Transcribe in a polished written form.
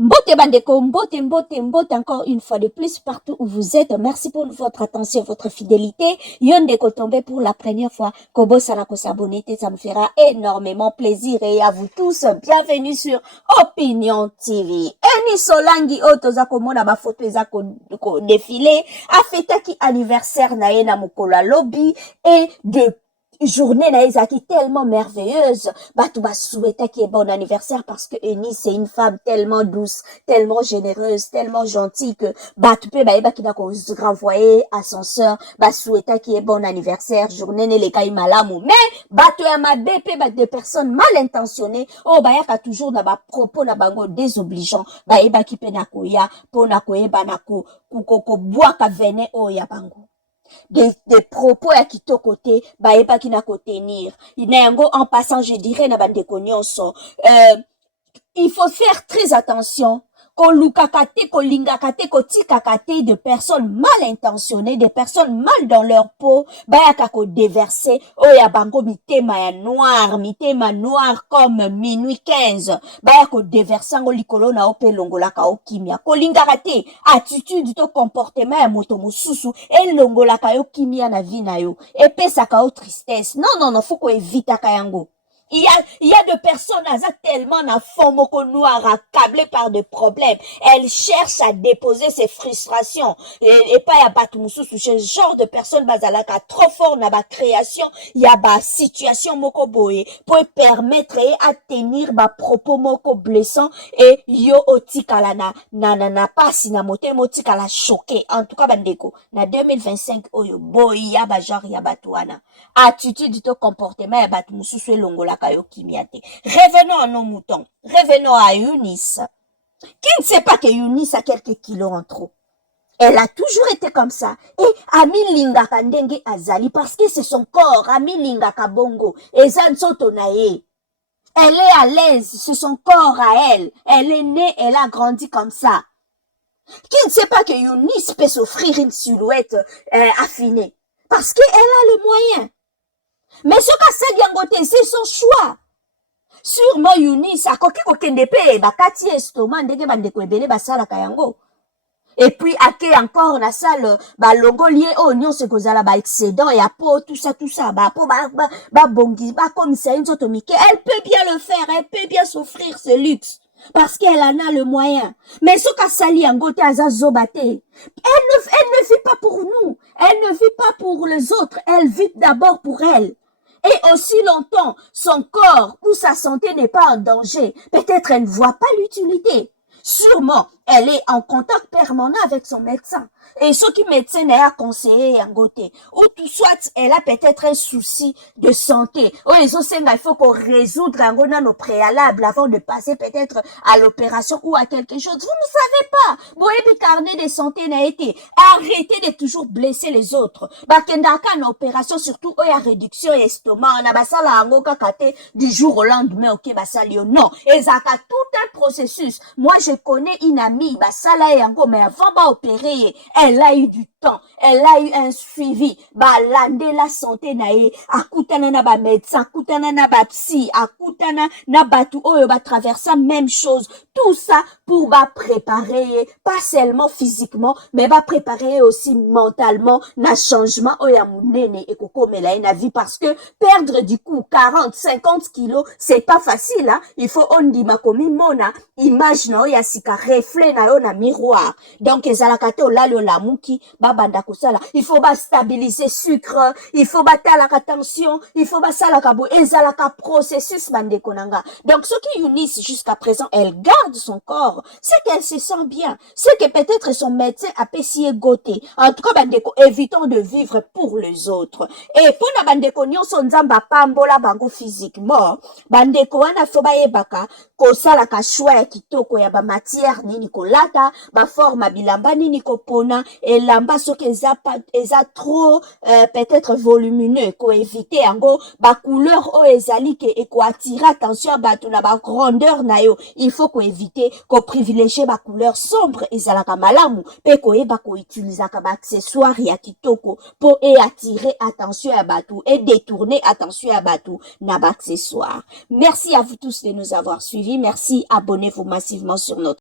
Mbote bandeko, mbote, mbote, mbote, encore une fois de plus, partout où vous êtes. Merci pour votre attention, votre fidélité. Yondeko tombé pour la première fois. Kobo Sarako s'abonner, ça me fera énormément plaisir. Et à vous tous, bienvenue sur Opinion TV. Eni Solangi Otoza komona ba photo eza ko défilé. Afetaki anniversaire na ye na mokolo lobby et de journée na ezaki tellement merveilleuse. Batu ba souhaita qui est bon anniversaire parce que Eni c'est une femme tellement douce, tellement généreuse, tellement gentille que batu pe ba eba ki na ko renvoyer ascenseur ba souhaita qui est bon anniversaire journée ne le kai malamu mais batu ya mabe pe ba de personnes mal intentionnées oh ba yaka toujours na ba propos na bango désobligeants ba eba ki pe na ko ya po na ko eba na ko bois ka venin oh ya bango. Des propos à qui côté, bah, et pas qui n'a qu'à tenir. Il y a en passant, je dirais, n'a pas de connaissances. Il faut faire très attention. Kolukakate, kolingakate, kotikakate de personnes mal intentionnées, des personnes mal dans leur peau, bayaka ko déverser, oya bango mitema noir comme minuit 15, bayako déverser ngo likolo na ope longolaka okimia, kolingakate, attitude to comportement ya moto mususu, et longolaka yo kimia na vie na yo, et pesaka o tristesse, non, faut ko éviter kayango. Il y a de personnes tellement na fomoko noir accablées par des problèmes. Elles cherchent à déposer ses frustrations. Et pas ya batumusu ce genre de personnes bazalaka trop fort na ba création. Il y a ba situation moko boye pour permettre à tenir ba propos moko blessants et yo otikala na pasi na mote motikala choqué. En tout cas bandeko na 2025 oyo boy ya ba genre ya batuana. Attitude to comportement ya batumusu ce longola. Revenons à nos moutons. Revenons à Eunice. Qui ne sait pas que Eunice a quelques kilos en trop? Elle a toujours été comme ça. Et Ami Linga Kandenge Azali, parce que c'est son corps, Ami Linga Kabongo, et Zansotonae. Elle est à l'aise, c'est son corps à elle. Elle est née, elle a grandi comme ça. Qui ne sait pas que Eunice peut s'offrir une silhouette affinée? Parce qu'elle a le moyen. Mais ce qu'a fait Yangote, c'est son choix. Sûrement Eunice, a koki kokendepe, bakati estomac, ndenge bandeko ebele basala kayango. Et puis, ake encore na salle, ba longo lié au nyon se kozala ba excédent, et apo, tout ça, ba bongi, ba comme ça, une sotomike. Elle peut bien le faire, elle peut bien s'offrir ce luxe. Parce qu'elle en a le moyen. Mais ce qu'a sali Yangote azazobate, elle ne vit pas pour nous. Elle ne vit pas pour les autres. Elle vit d'abord pour elle. Et aussi longtemps, son corps ou sa santé n'est pas en danger. Peut-être elle ne voit pas l'utilité. Sûrement, elle est en contact permanent avec son médecin. Et ce qui médecin n'a conseillé en côté. Ou tout soit, elle a peut-être un souci de santé. Oh, il faut qu'on résoudre un nos préalables avant de passer peut-être à l'opération ou à quelque chose. Vous ne savez pas. Boyebi carnet de santé n'a été. Arrêtez de toujours blesser les autres. Bakendaka une opération, surtout, oh, y a réduction estomac. On a basala angoka kate du jour au lendemain, ok, basalio. Non. Et ça a tout un processus. Moi, je connais une amie, basala et ango, mais avant d'opérer, elle a eu du temps, elle a eu un suivi, lande la santé nae, akutana na ba médecin, akutana na ba psy, akutana na batu oyo ba traverser même chose, tout ça pour préparer, pas seulement physiquement, mais préparer aussi mentalement na changement oya munene et koko mela na vie parce que perdre du coup 40, 50 kilos, c'est pas facile, hein? Il faut on dit makomi mona, image na oya sika reflet na yo na miroir. Donc ezalakate olalo la muki babanda kosala. Il faut stabiliser sucre, il faut battre attention, il faut basala kabo ezalaka processus bande konanga. Donc ce qui unissent jusqu'à présent, elle garde son corps, c'est qu'elle se sent bien, c'est que peut-être son médecin a pessier goté. En tout cas bandeko, évitons de vivre pour les autres. Et pour na bandeko nyonso nzamba pambola bango physiquement, bandeko wana foba yebaka kosala ka choix ya kitoko ya ba matière nini kolata, ba forme bilamba nini kopona, et lamba soki eza trop peut-être volumineux ko éviter yango ba couleur o ezali ke e ko attirer attention bato na ba grandeur na yo. Il faut ko éviter ko privilégier ba couleur sombre ezalaka malamu pe ko eba ko utiliser ka ba accessoire ya kitoko pour attirer attention à bato et détourner attention à bato na ba accessoire. Merci à vous tous de nous avoir suivis. Merci, abonnez-vous massivement sur notre